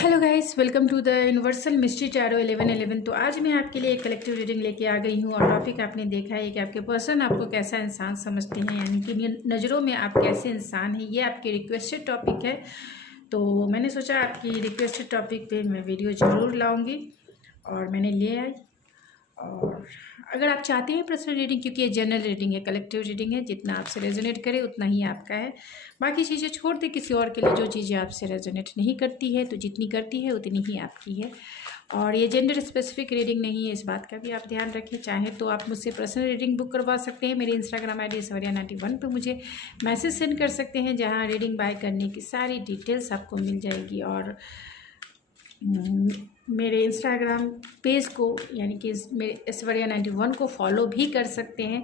Hello guys, welcome to the universal mystery tarot 1111। तो आज मैं आपके लिए एक कलेक्टिव रीडिंग लेके आ गई हूँ और टॉपिक आपने देखा है कि आपके पर्सन आपको कैसा इंसान समझते हैं, यानी कि नज़रों में आप कैसे इंसान हैं। ये आपके रिक्वेस्टेड टॉपिक है, तो मैंने सोचा आपकी रिक्वेस्टेड टॉपिक पे मैं वीडियो ज़रूर लाऊंगी और मैंने ले आई। और अगर आप चाहते हैं पर्सनल रीडिंग, क्योंकि ये जनरल रीडिंग है, कलेक्टिव रीडिंग है, जितना आपसे रेजोनेट करे उतना ही आपका है। बाकी चीज़ें छोड़ दे किसी और के लिए, जो चीज़ें आपसे रेजोनेट नहीं करती है तो जितनी करती है उतनी ही आपकी है। और ये जेंडर स्पेसिफिक रीडिंग नहीं है, इस बात का भी आप ध्यान रखें। चाहे तो आप मुझसे पर्सनल रीडिंग बुक करवा सकते हैं। मेरे इंस्टाग्राम ID ऐश्वर्या91 पे मुझे मैसेज सेंड कर सकते हैं, जहाँ रीडिंग बाय करने की सारी डिटेल्स आपको मिल जाएगी। और मेरे इंस्टाग्राम पेज को, यानी कि मेरे ऐश्वर्या91 को फॉलो भी कर सकते हैं।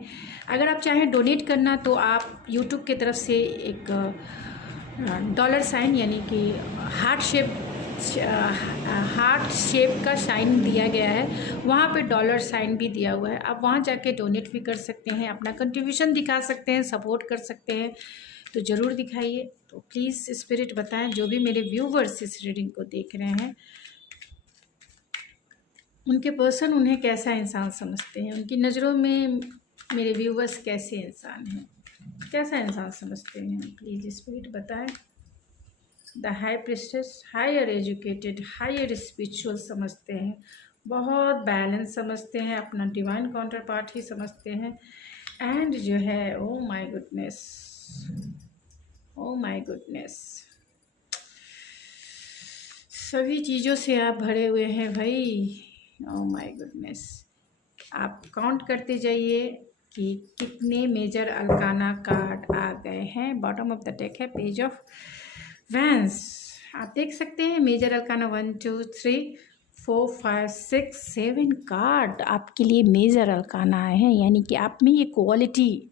अगर आप चाहें डोनेट करना तो आप यूट्यूब की तरफ से एक $, यानी कि हार्ट शेप का साइन दिया गया है, वहाँ पे $, भी दिया हुआ है। आप वहाँ जाके डोनेट भी कर सकते हैं, अपना कंट्रीब्यूशन दिखा सकते हैं, सपोर्ट कर सकते हैं। तो ज़रूर दिखाइए। तो प्लीज़ स्पिरिट बताएं, जो भी मेरे व्यूवर्स इस रीडिंग को देख रहे हैं, उनके पर्सन उन्हें कैसा इंसान समझते हैं, उनकी नज़रों में मेरे व्यूवर्स कैसे इंसान हैं, कैसा इंसान समझते हैं। प्लीज़ स्पिरिट बताएं। The high priestess, higher educated, higher spiritual समझते हैं, बहुत बैलेंस समझते हैं, अपना डिवाइन काउंटर पार्ट ही समझते हैं। एंड जो है, oh my goodness, oh my goodness, सभी चीज़ों से आप भरे हुए हैं भाई। ओ माय गुडनेस, आप काउंट करते जाइए कि कितने मेजर अल्काना कार्ड आ गए हैं। बॉटम ऑफ द डेक है पेज ऑफ वैंस। आप देख सकते हैं मेजर अल्काना 1 2 3 4 5 6 7 कार्ड आपके लिए मेजर अल्काना आए हैं। यानी कि आप में ये क्वालिटी,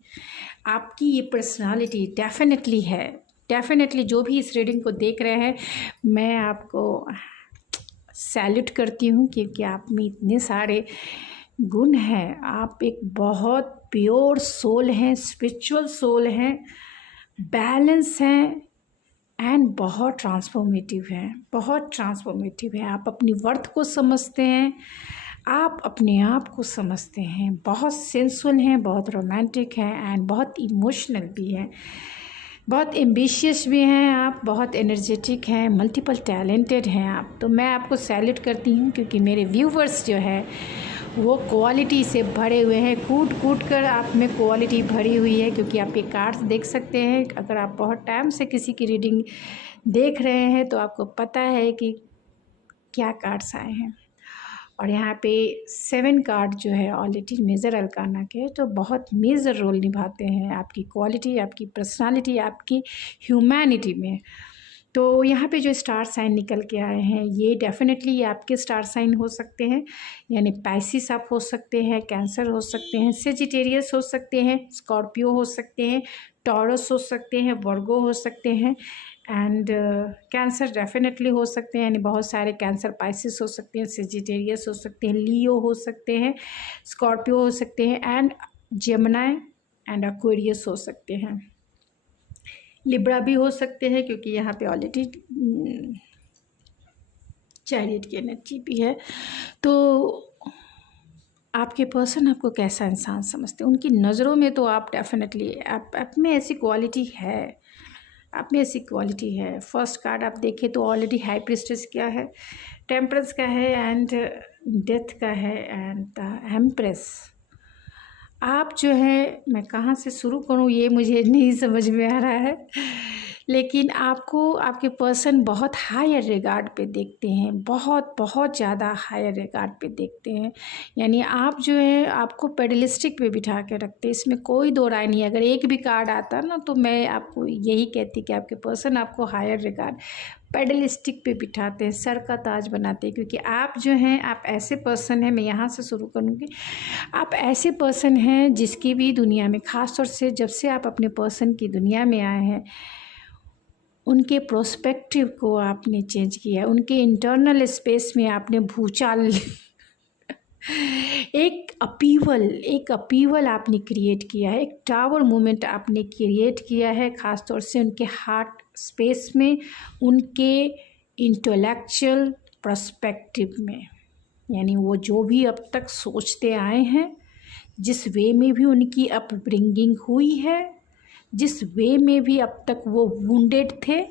आपकी ये पर्सनालिटी डेफिनेटली है। डेफिनेटली जो भी इस रीडिंग को देख रहे हैं, मैं आपको सैल्यूट करती हूँ, क्योंकि आप में इतने सारे गुण हैं। आप एक बहुत प्योर सोल हैं, स्पिरिचुअल सोल हैं, बैलेंस हैं एंड बहुत ट्रांसफॉर्मेटिव हैं, बहुत ट्रांसफॉर्मेटिव है। आप अपनी वर्थ को समझते हैं, आप अपने आप को समझते हैं, बहुत सेंसुअल हैं, बहुत रोमांटिक हैं एंड बहुत इमोशनल भी हैं, बहुत एम्बिशियस भी हैं, आप बहुत एनर्जेटिक हैं, मल्टीपल टैलेंटेड हैं आप। तो मैं आपको सैल्यूट करती हूँ, क्योंकि मेरे व्यूवर्स जो है वो क्वालिटी से भरे हुए हैं। कूट कूट कर आप में क्वालिटी भरी हुई है, क्योंकि आप ये कार्ड्स देख सकते हैं। अगर आप बहुत टाइम से किसी की रीडिंग देख रहे हैं तो आपको पता है कि क्या कार्ड्स आए हैं। और यहाँ पे 7 कार्ड जो है ऑलरेडी मेजर अल्काना के, तो बहुत मेजर रोल निभाते हैं आपकी क्वालिटी, आपकी पर्सनालिटी, आपकी ह्यूमैनिटी में। तो यहाँ पे जो स्टार साइन निकल के आए हैं, ये डेफिनेटली आपके स्टार साइन हो सकते हैं। यानी पाइसिस आप हो सकते हैं, कैंसर हो सकते हैं, सेजिटेरियस हो सकते हैं, स्कॉर्पियो हो सकते हैं, टॉरस हो सकते हैं, वर्गो हो सकते हैं एंड कैंसर डेफिनेटली हो सकते हैं। यानी बहुत सारे कैंसर, पाइसिस हो सकते हैं, सेजिटेरियस हो सकते हैं, लियो हो सकते हैं, स्कॉर्पियो हो सकते हैं एंड जेमिनी एंड एक्वेरियस हो सकते हैं। लिब्रा भी हो सकते हैं, क्योंकि यहाँ पे ऑलरेडी चैरियट की एनर्जी भी है। तो आपके पर्सन आपको कैसा इंसान समझते हैं, उनकी नज़रों में तो आप डेफिनेटली, आप में ऐसी क्वालिटी है, आप में ऐसी क्वालिटी है। फर्स्ट कार्ड आप देखें तो ऑलरेडी हाई प्रिस्टेस क्या है, टेम्परेंस का है एंड डेथ का है एंड द एम्प्रेस। आप जो है, मैं कहाँ से शुरू करूँ ये मुझे नहीं समझ में आ रहा है, लेकिन आपको आपके पर्सन बहुत हायर रिगार्ड पे देखते हैं, बहुत बहुत ज़्यादा हायर रिगार्ड पे देखते हैं। यानी आप जो है, आपको पेडलिस्टिक पे बिठा के रखते हैं, इसमें कोई दो राय नहीं है। अगर एक भी कार्ड आता ना तो मैं आपको यही कहती कि आपके पर्सन आपको हायर रिगार्ड, पेडलिस्टिक पे बिठाते हैं, सर का ताज बनाते हैं। क्योंकि आप जो हैं, आप ऐसे पर्सन हैं, मैं यहाँ से शुरू करूँगी, आप ऐसे पर्सन हैं जिसकी भी दुनिया में, ख़ास तौर से जब से आप अपने पर्सन की दुनिया में आए हैं, उनके प्रोस्पेक्टिव को आपने चेंज किया, उनके इंटरनल स्पेस में आपने भूचाल एक अपीवल आपने क्रिएट किया है, एक टावर मूवमेंट आपने क्रिएट किया है, ख़ास तौर से उनके हार्ट स्पेस में, उनके इंटेलेक्चुअल पर्सपेक्टिव में, यानी वो जो भी अब तक सोचते आए हैं, जिस वे में भी उनकी अपब्रिंगिंग हुई है, जिस वे में भी अब तक वो वुंडेड थे,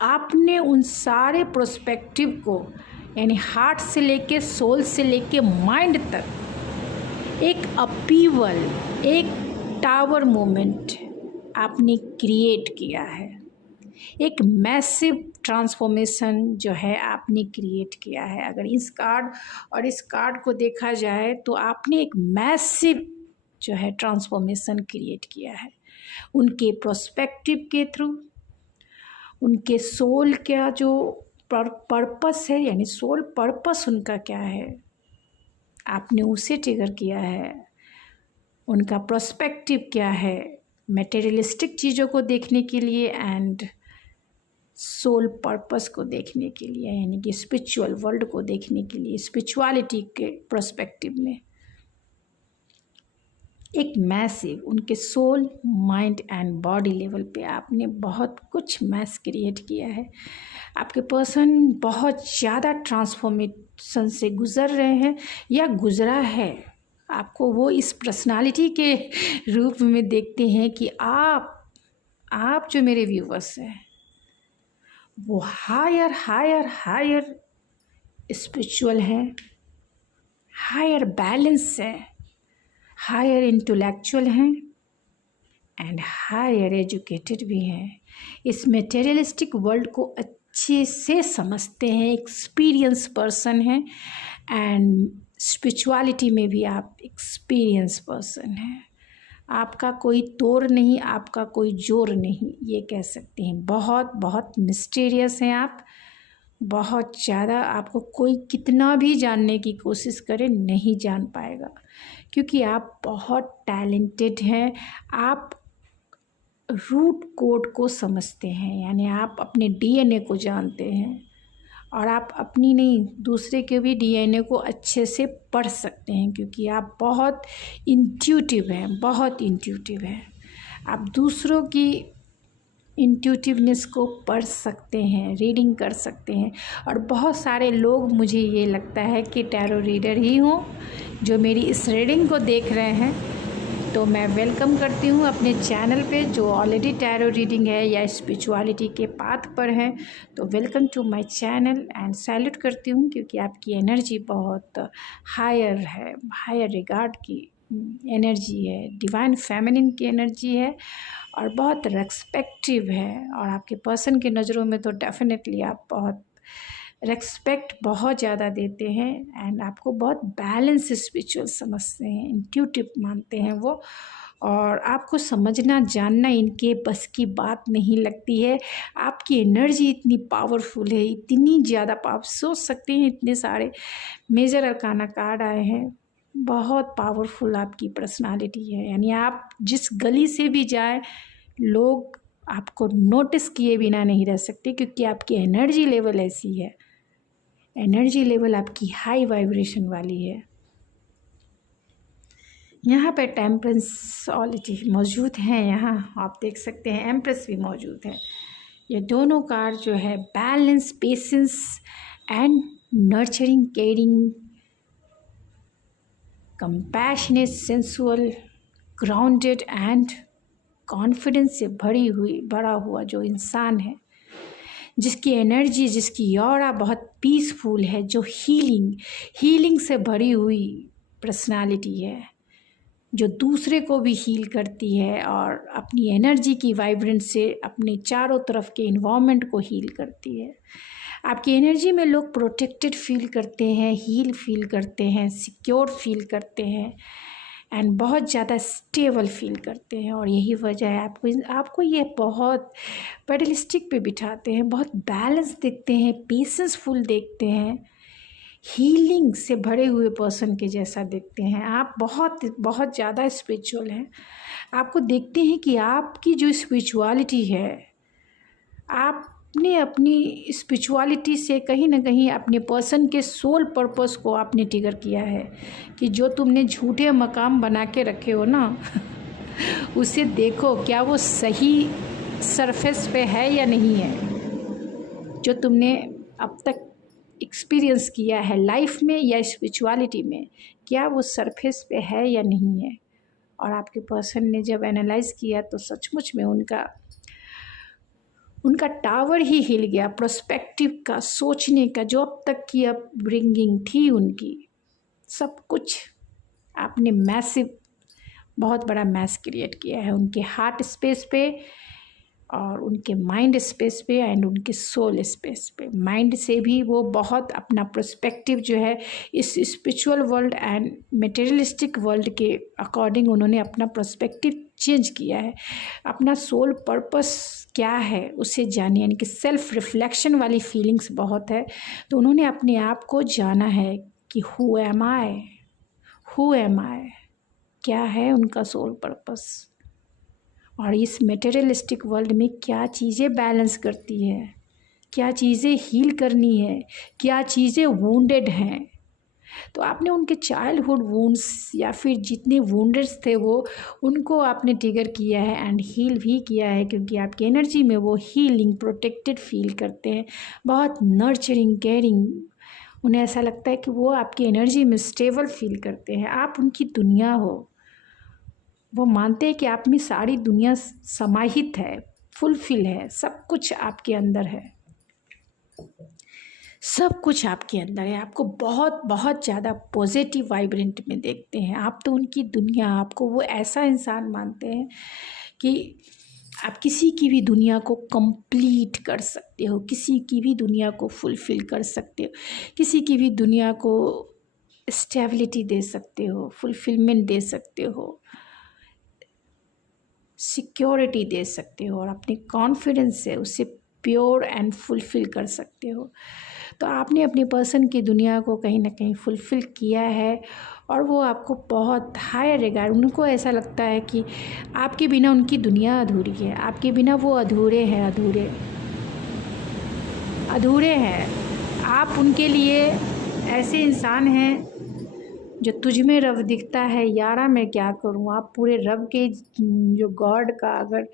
आपने उन सारे पर्सपेक्टिव को, यानी हार्ट से लेके सोल से लेके माइंड तक एक अपीवल, एक टावर मोमेंट आपने क्रिएट किया है। एक मैसिव ट्रांसफॉर्मेशन जो है आपने क्रिएट किया है। अगर इस कार्ड और इस कार्ड को देखा जाए तो आपने एक मैसिव जो है ट्रांसफॉर्मेशन क्रिएट किया है उनके प्रोस्पेक्टिव के थ्रू। उनके सोल का जो पर्पस है, यानी सोल पर्पस उनका क्या है, आपने उसे ट्रिगर किया है। उनका प्रोस्पेक्टिव क्या है, मटेरियलिस्टिक चीज़ों को देखने के लिए एंड सोल पर्पस को देखने के लिए, यानी कि स्पिरिचुअल वर्ल्ड को देखने के लिए, स्पिरिचुअलिटी के प्रोस्पेक्टिव में एक मैसिव उनके soul, mind and body level पे आपने बहुत कुछ मैस क्रिएट किया है। आपके पर्सन बहुत ज़्यादा ट्रांसफॉर्मेशन से गुज़र रहे हैं या गुज़रा है। आपको वो इस पर्सनालिटी के रूप में देखते हैं कि आप जो मेरे व्यूवर्स हैं वो हायर हायर हायर स्पिरिचुअल हैं, हायर बैलेंस हैं, हायर इंटेलेक्चुअल हैं एंड हायर एजुकेटेड भी हैं। इस मटेरियलिस्टिक वर्ल्ड को अच्छे से समझते हैं, एक्सपीरियंस पर्सन हैं एंड स्पिरिचुअलिटी में भी आप एक्सपीरियंस पर्सन हैं। आपका कोई तोड़ नहीं, आपका कोई जोर नहीं, ये कह सकते हैं। बहुत बहुत मिस्टीरियस हैं आप, बहुत ज़्यादा। आपको कोई कितना भी जानने की कोशिश करे नहीं जान पाएगा, क्योंकि आप बहुत टैलेंटेड हैं। आप रूट कोड को समझते हैं, यानी आप अपने डीएनए को जानते हैं और आप अपनी नहीं दूसरे के भी डीएनए को अच्छे से पढ़ सकते हैं, क्योंकि आप बहुत इंट्यूटिव हैं, बहुत इंट्यूटिव हैं। आप दूसरों की इंट्यूटिवनेस को पढ़ सकते हैं, रीडिंग कर सकते हैं। और बहुत सारे लोग, मुझे ये लगता है कि टैरो रीडर ही हों जो मेरी इस रीडिंग को देख रहे हैं, तो मैं वेलकम करती हूँ अपने चैनल पे। जो ऑलरेडी टैरो रीडिंग है या स्पिरिचुअलिटी के पाथ पर हैं, तो welcome to my channel and salute करती हूँ, क्योंकि आपकी एनर्जी बहुत हायर है, हायर रिगार्ड की एनर्जी है, डिवाइन फेमिनिन की एनर्जी है और बहुत रेस्पेक्टिव है। और आपके पर्सन की नज़रों में तो डेफिनेटली आप बहुत रेस्पेक्ट बहुत ज़्यादा देते हैं एंड आपको बहुत बैलेंस स्पिरिचुअल समझते हैं, इंट्यूटिव मानते हैं वो। और आपको समझना जानना इनके बस की बात नहीं लगती है। आपकी एनर्जी इतनी पावरफुल है, इतनी ज़्यादा आप सोच सकते हैं, इतने सारे मेजर अरकाना कार्ड आए हैं, बहुत पावरफुल आपकी पर्सनालिटी है। यानी आप जिस गली से भी जाए, लोग आपको नोटिस किए बिना नहीं रह सकते, क्योंकि आपकी एनर्जी लेवल ऐसी है। एनर्जी लेवल आपकी हाई वाइब्रेशन वाली है। यहाँ पे टेम्परेंसॉलिटी मौजूद है, यहाँ आप देख सकते हैं एम्प्रेस भी मौजूद है। ये दोनों कार्ड जो है balance, patience and nurturing, caring, compassionate, sensual, grounded and confidence से भरा हुआ जो इंसान है, जिसकी एनर्जी, जिसकी ऑरा बहुत पीसफुल है, जो हीलिंग से भरी हुई पर्सनालिटी है, जो दूसरे को भी हील करती है और अपनी एनर्जी की वाइब्रेंस से अपने चारों तरफ के इन्वायरमेंट को हील करती है। आपकी एनर्जी में लोग प्रोटेक्टेड फील करते हैं, हील फील करते हैं, सिक्योर फील करते हैं एंड बहुत ज़्यादा स्टेबल फील करते हैं। और यही वजह है आपको ये बहुत पेडलिस्टिक पे बिठाते हैं, बहुत बैलेंस देखते हैं, पेशेंसफुल देखते हैं, हीलिंग से भरे हुए पर्सन के जैसा देखते हैं। आप बहुत बहुत ज़्यादा स्पिरिचुअल हैं। आपको देखते हैं कि आपकी जो स्पिरिचुअलिटी है, आपने अपनी स्पिरिचुअलिटी से कहीं ना कहीं अपने पर्सन के सोल पर्पस को आपने ट्रिगर किया है कि जो तुमने झूठे मकाम बना के रखे हो ना उसे देखो क्या वो सही सरफेस पे है या नहीं है। जो तुमने अब तक एक्सपीरियंस किया है लाइफ में या स्पिरिचुअलिटी में, क्या वो सरफेस पे है या नहीं है। और आपके पर्सन ने जब एनालाइज किया तो सचमुच में उनका टावर ही हिल गया, प्रोस्पेक्टिव का, सोचने का, जो अब तक की अपब्रिंगिंग थी उनकी, सब कुछ आपने मैसिव, बहुत बड़ा मैस क्रिएट किया है उनके हार्ट स्पेस पे और उनके माइंड स्पेस पे एंड उनके सोल स्पेस पे। माइंड से भी वो बहुत अपना पर्सपेक्टिव जो है इस spiritual world and materialistic world के अकॉर्डिंग उन्होंने अपना पर्सपेक्टिव चेंज किया है। अपना सोल पर्पस क्या है उसे जानिए, यानी कि सेल्फ रिफ्लेक्शन वाली फीलिंग्स बहुत है। तो उन्होंने अपने आप को जाना है कि हु एम आई, क्या है उनका सोल पर्पस, और इस मटेरियलिस्टिक वर्ल्ड में क्या चीज़ें बैलेंस करती है, क्या चीज़ें हील करनी है, क्या चीज़ें वुंडेड हैं। तो आपने उनके चाइल्डहुड वुंड्स या फिर जितने वुंडेड्स थे वो उनको आपने ट्रिगर किया है एंड हील भी किया है, क्योंकि आपकी एनर्जी में वो हीलिंग, प्रोटेक्टेड फील करते हैं, बहुत नर्चरिंग, केयरिंग। उन्हें ऐसा लगता है कि वो आपकी एनर्जी में स्टेबल फील करते हैं, आप उनकी दुनिया हो। वो मानते हैं कि आप में सारी दुनिया समाहित है, फुलफिल है, सब कुछ आपके अंदर है, सब कुछ आपके अंदर है। आपको बहुत बहुत ज़्यादा पॉजिटिव वाइब्रेंट में देखते हैं, आप तो उनकी दुनिया, आपको वो ऐसा इंसान मानते हैं कि आप किसी की भी दुनिया को कंप्लीट कर सकते हो, किसी की भी दुनिया को फुलफिल कर सकते हो, किसी की भी दुनिया को स्टेबिलिटी दे सकते हो, फुलफिलमेंट दे सकते हो, सिक्योरिटी दे सकते हो और अपने कॉन्फिडेंस से उसे प्योर एंड फुलफ़िल कर सकते हो। तो आपने अपने पर्सन की दुनिया को कहीं ना कहीं फुलफ़िल किया है और वो आपको बहुत हाई रिगार्ड, उनको ऐसा लगता है कि आपके बिना उनकी दुनिया अधूरी है, आपके बिना वो अधूरे हैं, अधूरे हैं। आप उनके लिए ऐसे इंसान हैं जो तुझ में रब दिखता है यारा मैं क्या करूँ। आप पूरे रब के जो गॉड का अगर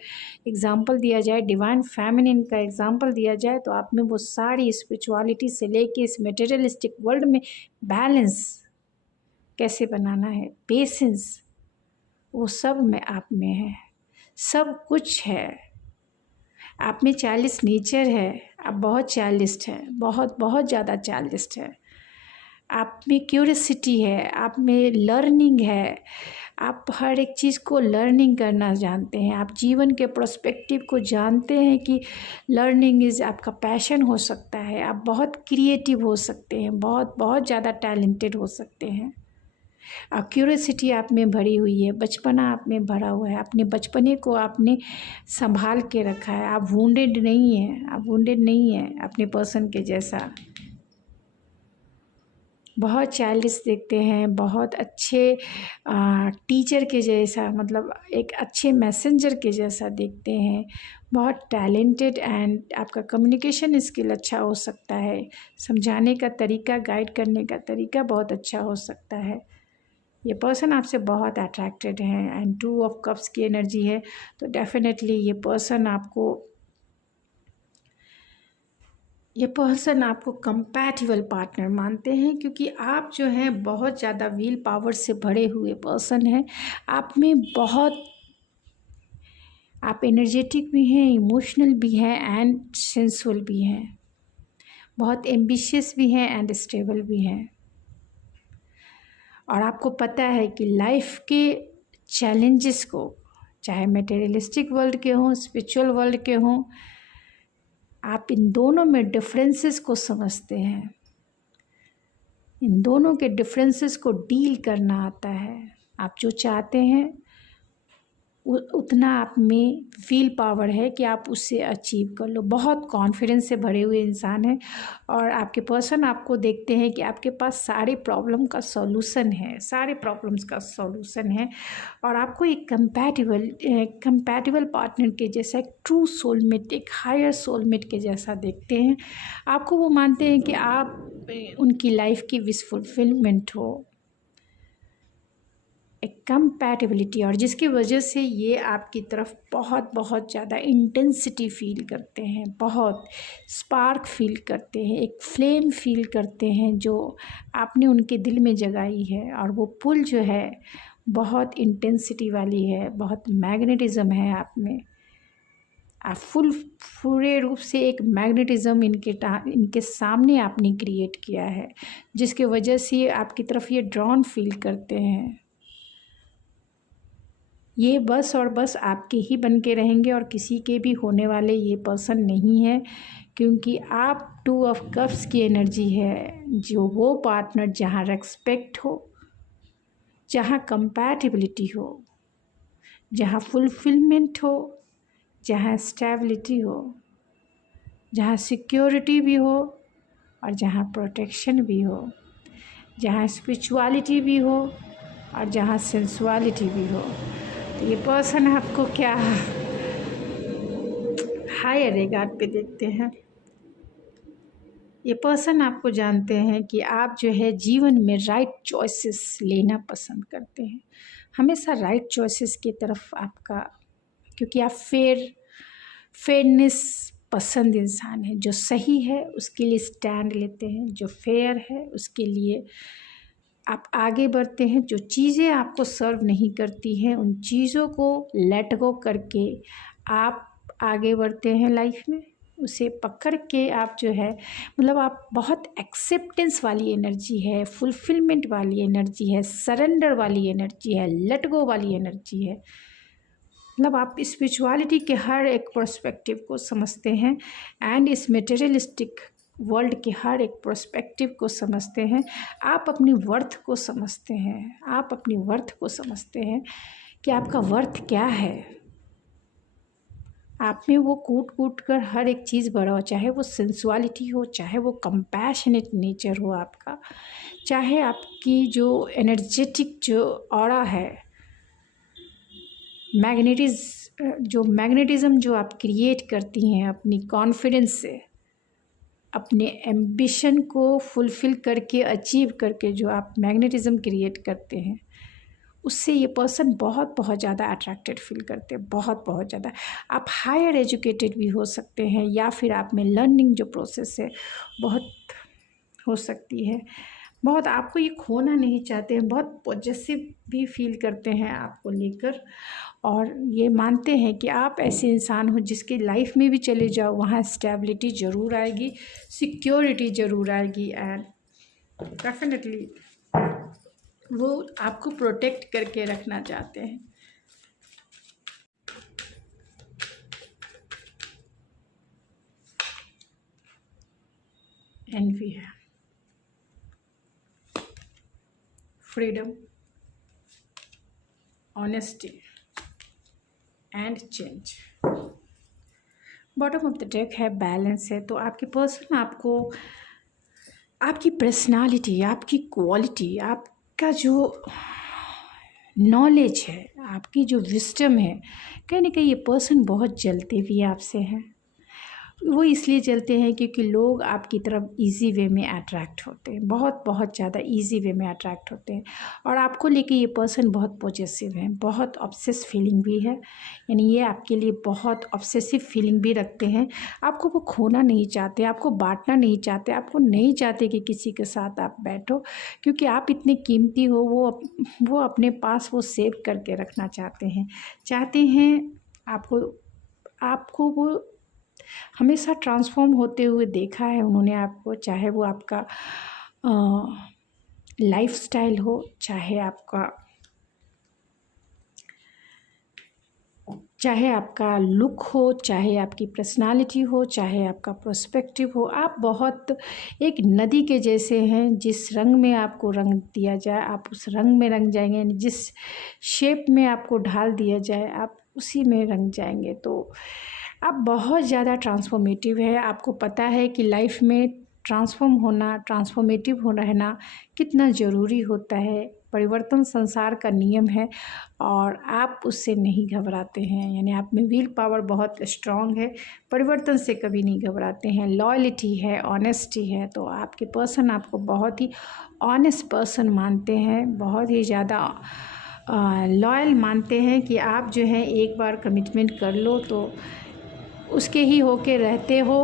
एग्ज़ाम्पल दिया जाए, डिवाइन फेमिनिन का एग्ज़ाम्पल दिया जाए, तो आप में वो सारी स्पिरिचुअलिटी से लेके इस मटेरियलिस्टिक वर्ल्ड में बैलेंस कैसे बनाना है, पेशेंस, वो सब में आप में है, सब कुछ है। आप में चाइल्डिश नेचर है, आप बहुत चाइल्डिस्ट हैं, बहुत बहुत ज़्यादा चाइल्डिस्ट है। आप में क्यूरियसिटी है, आप में लर्निंग है, आप हर एक चीज़ को लर्निंग करना जानते हैं, आप जीवन के पर्सपेक्टिव को जानते हैं कि लर्निंग इज़ आपका पैशन हो सकता है, आप बहुत क्रिएटिव हो सकते हैं, बहुत बहुत ज़्यादा टैलेंटेड हो सकते हैं। और क्यूरियसिटी आप में भरी हुई है, बचपना आप में भरा हुआ है, अपने बचपने को आपने संभाल के रखा है। आप वुंडेड नहीं हैं, आप वुंडेड नहीं हैं अपने पर्सन के जैसा। बहुत चाइल्डिश देखते हैं, बहुत अच्छे टीचर के जैसा, मतलब एक अच्छे मैसेंजर के जैसा देखते हैं, बहुत टैलेंटेड एंड आपका कम्युनिकेशन स्किल अच्छा हो सकता है, समझाने का तरीका, गाइड करने का तरीका बहुत अच्छा हो सकता है। ये पर्सन आपसे बहुत अट्रैक्टेड है एंड 2 ऑफ कप्स की एनर्जी है, तो डेफिनेटली ये पर्सन आपको कंपैटिबल पार्टनर मानते हैं, क्योंकि आप जो हैं बहुत ज़्यादा विल पावर से भरे हुए पर्सन हैं। आप में बहुत, आप एनर्जेटिक भी हैं, इमोशनल भी हैं एंड सेंसुअल भी हैं, बहुत एम्बिशियस भी हैं एंड स्टेबल भी हैं। और आपको पता है कि लाइफ के चैलेंजेस को, चाहे मटेरियलिस्टिक वर्ल्ड के हों, स्पिरिचुअल वर्ल्ड के हों, आप इन दोनों में डिफरेंसेस को समझते हैं, इन दोनों के डिफरेंसेस को डील करना आता है। आप जो चाहते हैं उतना आप में विल पावर है कि आप उससे अचीव कर लो। बहुत कॉन्फिडेंस से भरे हुए इंसान हैं और आपके पर्सन आपको देखते हैं कि आपके पास सारे प्रॉब्लम का सॉल्यूशन है, सारे प्रॉब्लम्स का सॉल्यूशन है, और आपको एक कंपैटिबल पार्टनर के जैसा, एक ट्रू सोलमेट, एक हायर सोलमेट के जैसा देखते हैं। आपको वो मानते हैं कि आप उनकी लाइफ की विश फुलफिलमेंट हो, एक कंपैटिबिलिटी, और जिसकी वजह से ये आपकी तरफ बहुत बहुत ज़्यादा इंटेंसिटी फील करते हैं, बहुत स्पार्क फील करते हैं, एक फ्लेम फील करते हैं जो आपने उनके दिल में जगाई है। और वो पुल जो है बहुत इंटेंसिटी वाली है, बहुत मैग्नेटिज़्म है आप में। आप पूरे रूप से एक मैग्नेटिज़्म इनके सामने आपने क्रिएट किया है, जिसके वजह से आपकी तरफ ये ड्रॉन फील करते हैं। ये बस और बस आपके ही बन के रहेंगे और किसी के भी होने वाले ये पर्सन नहीं है, क्योंकि आप 2 ऑफ कप्स की एनर्जी है, जो वो पार्टनर जहाँ रेस्पेक्ट हो, जहाँ कंपैटिबिलिटी हो, जहाँ फुलफिलमेंट हो, जहाँ स्टेबिलिटी हो, जहाँ सिक्योरिटी भी हो और जहाँ प्रोटेक्शन भी हो, जहाँ स्पिरिचुअलिटी भी हो और जहाँ सेंसुअलिटी भी हो। तो ये पर्सन आपको क्या हायर रिगार्ड पे देखते हैं। ये पर्सन आपको जानते हैं कि आप जो है जीवन में राइट चॉइसेस लेना पसंद करते हैं, हमेशा राइट चॉइसेस की तरफ आपका, क्योंकि आप फेयरनेस पसंद इंसान है। जो सही है उसके लिए स्टैंड लेते हैं, जो फेयर है उसके लिए आप आगे बढ़ते हैं। जो चीज़ें आपको सर्व नहीं करती हैं उन चीज़ों को लेट गो करके आप आगे बढ़ते हैं लाइफ में, उसे पकड़ के आप जो है मतलब आप बहुत एक्सेप्टेंस वाली एनर्जी है, फुलफिलमेंट वाली एनर्जी है, सरेंडर वाली एनर्जी है, लेट गो वाली एनर्जी है। मतलब आप स्पिरिचुअलिटी के हर एक पर्सपेक्टिव को समझते हैं एंड इस मटेरियलिस्टिक वर्ल्ड के हर एक पर्सपेक्टिव को समझते हैं। आप अपनी वर्थ को समझते हैं, आप अपनी वर्थ को समझते हैं कि आपका वर्थ क्या है। आप में वो कूट कूट कर हर एक चीज़ भरा हो, चाहे वो सेंसुअलिटी हो, चाहे वो कंपैशनेट नेचर हो आपका, चाहे आपकी जो एनर्जेटिक जो ऑरा है, मैग्नेटिज़्म जो आप क्रिएट करती हैं अपनी कॉन्फिडेंस से, अपने एम्बिशन को फुलफ़िल करके अचीव करके जो आप मैग्नेटिज़्म क्रिएट करते हैं, उससे ये पर्सन बहुत बहुत ज़्यादा अट्रैक्टेड फील करते हैं, बहुत बहुत ज़्यादा। आप हायर एजुकेटेड भी हो सकते हैं या फिर आप में लर्निंग जो प्रोसेस है बहुत हो सकती है। बहुत आपको ये खोना नहीं चाहते हैं, बहुत पॉजिटिव भी फील करते हैं आपको लेकर, और ये मानते हैं कि आप ऐसे इंसान हो जिसकी लाइफ में भी चले जाओ वहाँ स्टेबिलिटी ज़रूर आएगी, सिक्योरिटी ज़रूर आएगी, एंड डेफिनेटली वो आपको प्रोटेक्ट करके रखना चाहते हैं। एनवी है, freedom, honesty and change. Bottom of the deck है, बैलेंस है। तो आपके पर्सन आपको, आपकी पर्सनालिटी, आपकी क्वालिटी, आपका जो नॉलेज है, आपकी जो विस्डम है, कहीं ना कहीं ये पर्सन बहुत जलते भी आपसे हैं। वो इसलिए जलते हैं क्योंकि लोग आपकी तरफ इजी वे में अट्रैक्ट होते हैं, बहुत बहुत ज़्यादा इजी वे में अट्रैक्ट होते हैं। और आपको लेके ये पर्सन बहुत पॉजेसिव है, बहुत ऑब्सेस फीलिंग भी है, यानी ये आपके लिए बहुत ऑब्सेसिव फीलिंग भी रखते हैं। आपको वो खोना नहीं चाहते, आपको बांटना नहीं चाहते, आपको नहीं चाहते कि किसी के साथ आप बैठो, क्योंकि आप इतने कीमती हो। वो अपने पास वो सेव करके रखना चाहते हैं आपको वो हमेशा ट्रांसफॉर्म होते हुए देखा है उन्होंने आपको, चाहे वो आपका लाइफस्टाइल हो, चाहे आपका लुक हो, चाहे आपकी पर्सनालिटी हो, चाहे आपका पर्सपेक्टिव हो। आप बहुत एक नदी के जैसे हैं, जिस रंग में आपको रंग दिया जाए आप उस रंग में रंग जाएंगे, जिस शेप में आपको ढाल दिया जाए आप उसी में रंग जाएंगे। तो आप बहुत ज़्यादा ट्रांसफॉर्मेटिव है। आपको पता है कि लाइफ में ट्रांसफॉर्मेटिव होना रहना कितना ज़रूरी होता है। परिवर्तन संसार का नियम है और आप उससे नहीं घबराते हैं, यानी आप में विल पावर बहुत स्ट्रॉन्ग है, परिवर्तन से कभी नहीं घबराते हैं। लॉयल्टी है, ऑनेस्टी है। तो आपके पर्सन आपको बहुत ही ऑनेस्ट पर्सन मानते हैं, बहुत ही ज़्यादा लॉयल मानते हैं कि आप जो है एक बार कमिटमेंट कर लो तो उसके ही होके रहते हो,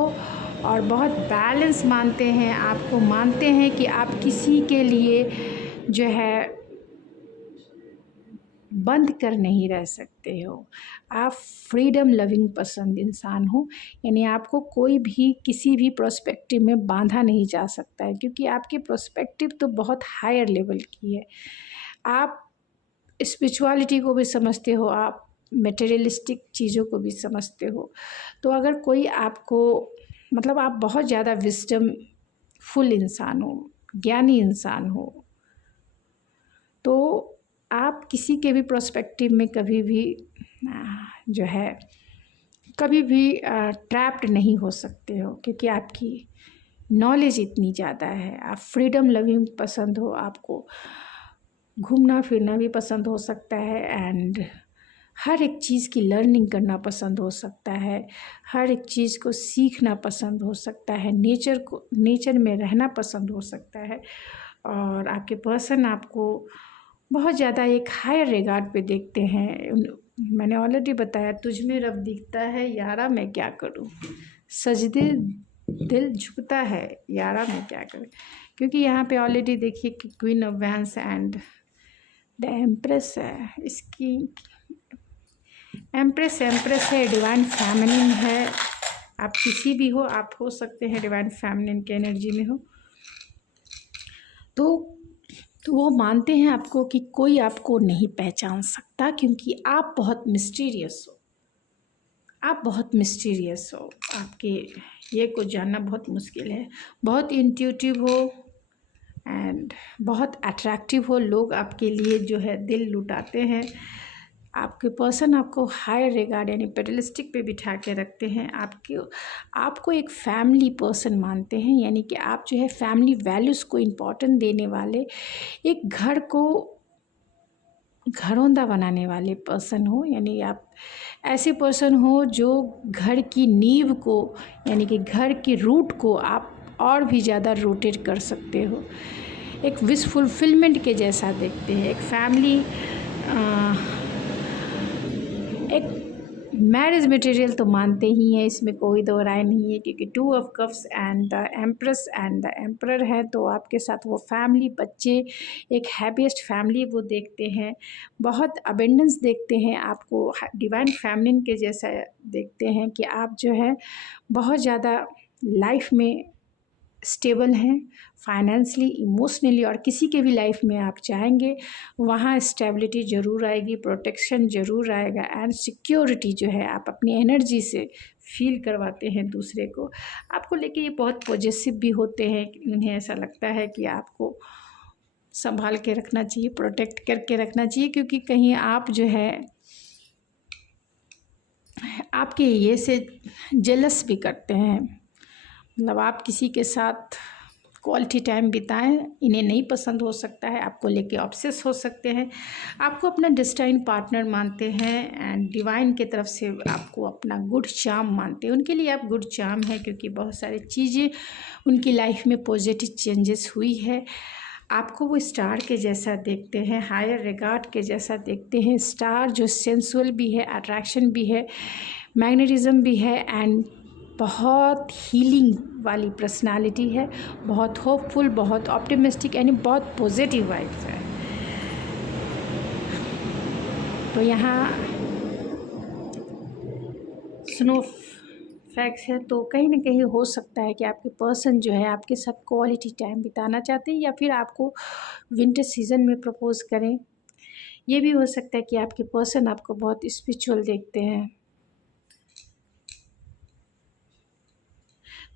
और बहुत बैलेंस मानते हैं आपको, मानते हैं कि आप किसी के लिए जो है बंद कर नहीं रह सकते हो। आप फ्रीडम लविंग पसंद इंसान हो, यानी आपको कोई भी किसी भी प्रोस्पेक्टिव में बांधा नहीं जा सकता है, क्योंकि आपकी प्रोस्पेक्टिव तो बहुत हायर लेवल की है। आप स्पिरिचुअलिटी को भी समझते हो, आप मटेरियलिस्टिक चीज़ों को भी समझते हो। तो अगर कोई आपको मतलब आप बहुत ज़्यादा विजडम फुल इंसान हो, ज्ञानी इंसान हो, तो आप किसी के भी प्रोस्पेक्टिव में कभी भी जो है कभी भी ट्रैप्ड नहीं हो सकते हो, क्योंकि आपकी नॉलेज इतनी ज़्यादा है। आप फ्रीडम लविंग पसंद हो, आपको घूमना फिरना भी पसंद हो सकता है, एंड हर एक चीज़ की लर्निंग करना पसंद हो सकता है, हर एक चीज़ को सीखना पसंद हो सकता है, नेचर में रहना पसंद हो सकता है। और आपके पर्सन आपको बहुत ज़्यादा एक हायर रिगार्ड पे देखते हैं। मैंने ऑलरेडी बताया, तुझ में रब दिखता है यारा मैं क्या करूँ, सजदे दिल झुकता है यारा मैं क्या करूँ। क्योंकि यहाँ पे ऑलरेडी देखिए कि queen of vents and the empress है, इसकी एम्प्रेस है, डिवाइन फेमिनिन है। आप किसी भी हो, आप हो सकते हैं डिवाइन फेमिनिन के एनर्जी में हो। तो वो मानते हैं आपको कि कोई आपको नहीं पहचान सकता, क्योंकि आप बहुत मिस्टीरियस हो, आप बहुत मिस्टीरियस हो। आपके ये को जानना बहुत मुश्किल है। बहुत इंट्यूटिव हो एंड बहुत अट्रैक्टिव हो। लोग आपके लिए जो है दिल लुटाते हैं। आपके पर्सन आपको हायर रिगार्ड यानी पेडलिस्टिक पे बिठा के रखते हैं। आपको एक फैमिली पर्सन मानते हैं, यानी कि आप जो है फैमिली वैल्यूज़ को इम्पोर्टेंट देने वाले, एक घर को घरौंदा बनाने वाले पर्सन हो। यानी आप ऐसे पर्सन हो जो घर की नींव को यानी कि घर के रूट को आप और भी ज़्यादा रोटेट कर सकते हो। एक विश फुलफिलमेंट के जैसा देखते हैं। एक फैमिली एक मैरिज मटेरियल तो मानते ही हैं, इसमें कोई दो राय नहीं है, क्योंकि 2 of cups and the empress and the emperor है। तो आपके साथ वो फैमिली, बच्चे, एक हैप्पीएस्ट फैमिली वो देखते हैं। बहुत अबेंडेंस देखते हैं, आपको डिवाइन फेमिनिन के जैसा देखते हैं कि आप जो है बहुत ज़्यादा लाइफ में स्टेबल हैं, फाइनेंशली, इमोशनली, और किसी के भी लाइफ में आप चाहेंगे वहाँ स्टेबिलिटी ज़रूर आएगी, प्रोटेक्शन ज़रूर आएगा, एंड सिक्योरिटी जो है आप अपनी एनर्जी से फील करवाते हैं दूसरे को। आपको लेके ये बहुत पॉजिटिव भी होते हैं। उन्हें ऐसा लगता है कि आपको संभाल के रखना चाहिए, प्रोटेक्ट करके रखना चाहिए, क्योंकि कहीं आप जो है आपके ये से जेलस भी करते हैं। मतलब आप किसी के साथ क्वालिटी टाइम बिताएं, इन्हें नहीं पसंद हो सकता है, आपको लेके ऑब्सेस हो सकते हैं, आपको अपना डेस्टाइन पार्टनर मानते हैं, एंड डिवाइन की तरफ से आपको अपना गुड चार्म मानते हैं। उनके लिए आप गुड चार्म है, क्योंकि बहुत सारी चीज़ें उनकी लाइफ में पॉजिटिव चेंजेस हुई है। आपको वो स्टार के जैसा देखते हैं, हायर रिगार्ड के जैसा देखते हैं। स्टार जो सेंसुअल भी है, अट्रैक्शन भी है, मैग्नेटिज्म भी है, एंड बहुत हीलिंग वाली पर्सनालिटी है, बहुत होपफुल, बहुत ऑप्टिमिस्टिक, यानी बहुत पॉजिटिव वाइब्स है। तो यहाँ स्नो फैक्ट्स है, तो कहीं ना कहीं हो सकता है कि आपके पर्सन जो है आपके साथ क्वालिटी टाइम बिताना चाहते हैं, या फिर आपको विंटर सीजन में प्रपोज करें। ये भी हो सकता है कि आपके पर्सन आपको बहुत स्पिरिचुअल देखते हैं।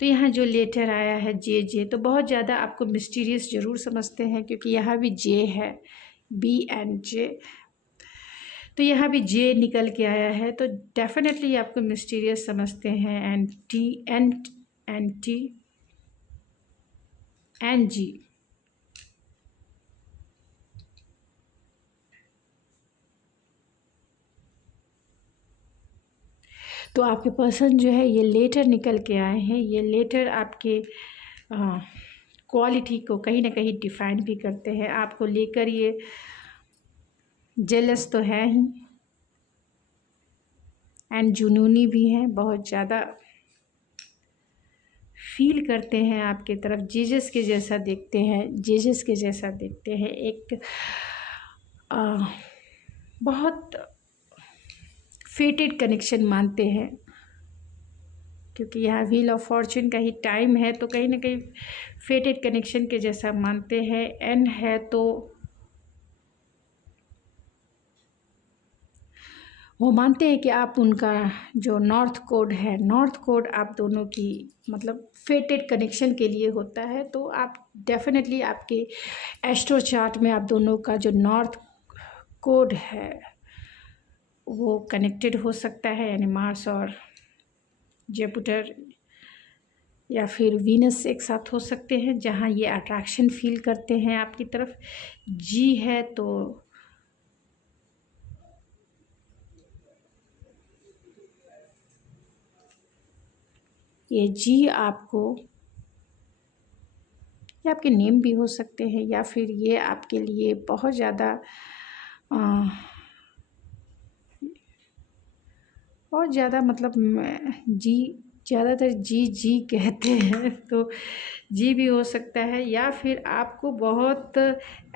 तो यहाँ जो लेटर आया है जे, तो बहुत ज़्यादा आपको मिस्टीरियस ज़रूर समझते हैं, क्योंकि यहाँ भी जे है, बी एंड जे, तो यहाँ भी जे निकल के आया है। तो डेफिनेटली आपको मिस्टीरियस समझते हैं। And T and T and G, तो आपके पर्सन जो है ये लेटर निकल के आए हैं। ये लेटर आपके क्वालिटी को कहीं ना कहीं डिफाइन भी करते हैं। आपको लेकर ये जेलस तो है ही एंड जुनूनी भी हैं, बहुत ज़्यादा फील करते हैं आपके तरफ, जीसस के जैसा देखते हैं, जीसस के जैसा देखते हैं। एक बहुत फेटेड कनेक्शन मानते हैं, क्योंकि यहाँ व्हील ऑफ फॉर्चून का ही टाइम है, तो कहीं ना कहीं फेटेड कनेक्शन के जैसा मानते हैं। एंड है तो वो मानते हैं कि आप उनका जो नॉर्थ कोड है, नॉर्थ कोड आप दोनों की मतलब फेटेड कनेक्शन के लिए होता है। तो आप डेफिनेटली आपके एस्ट्रो चार्ट में आप दोनों का जो नॉर्थ कोड है वो कनेक्टेड हो सकता है, यानी मार्स और जुपिटर या फिर वीनस एक साथ हो सकते हैं, जहाँ ये अट्रैक्शन फील करते हैं आपकी तरफ। जी है तो ये जी आपको, ये आपके नेम भी हो सकते हैं, या फिर ये आपके लिए बहुत ज़्यादा मतलब जी, ज़्यादातर जी जी कहते हैं, तो जी भी हो सकता है। या फिर आपको बहुत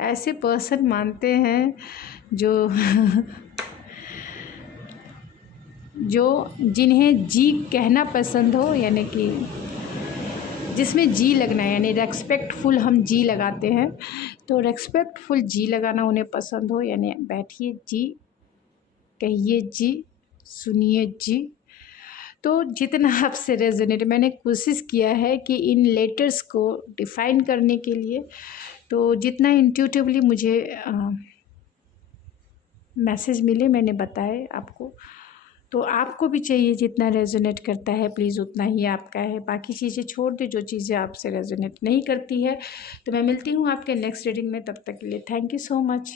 ऐसे पर्सन मानते हैं जो जिन्हें जी कहना पसंद हो, यानी कि जिसमें जी लगना है, यानी रेस्पेक्टफुल हम जी लगाते हैं, तो रेस्पेक्टफुल जी लगाना उन्हें पसंद हो, यानी बैठिए जी, कहिए जी, सुनिए जी। तो जितना आपसे रेजोनेट, मैंने कोशिश किया है कि इन लेटर्स को डिफ़ाइन करने के लिए, तो जितना इंट्यूटिवली मुझे मैसेज मिले मैंने बताए आपको। तो आपको भी चाहिए जितना रेजोनेट करता है प्लीज़ उतना ही आपका है, बाकी चीज़ें छोड़ दे जो चीज़ें आपसे रेजोनेट नहीं करती है। तो मैं मिलती हूँ आपके नेक्स्ट रीडिंग में, तब तक के लिए थैंक यू सो मच।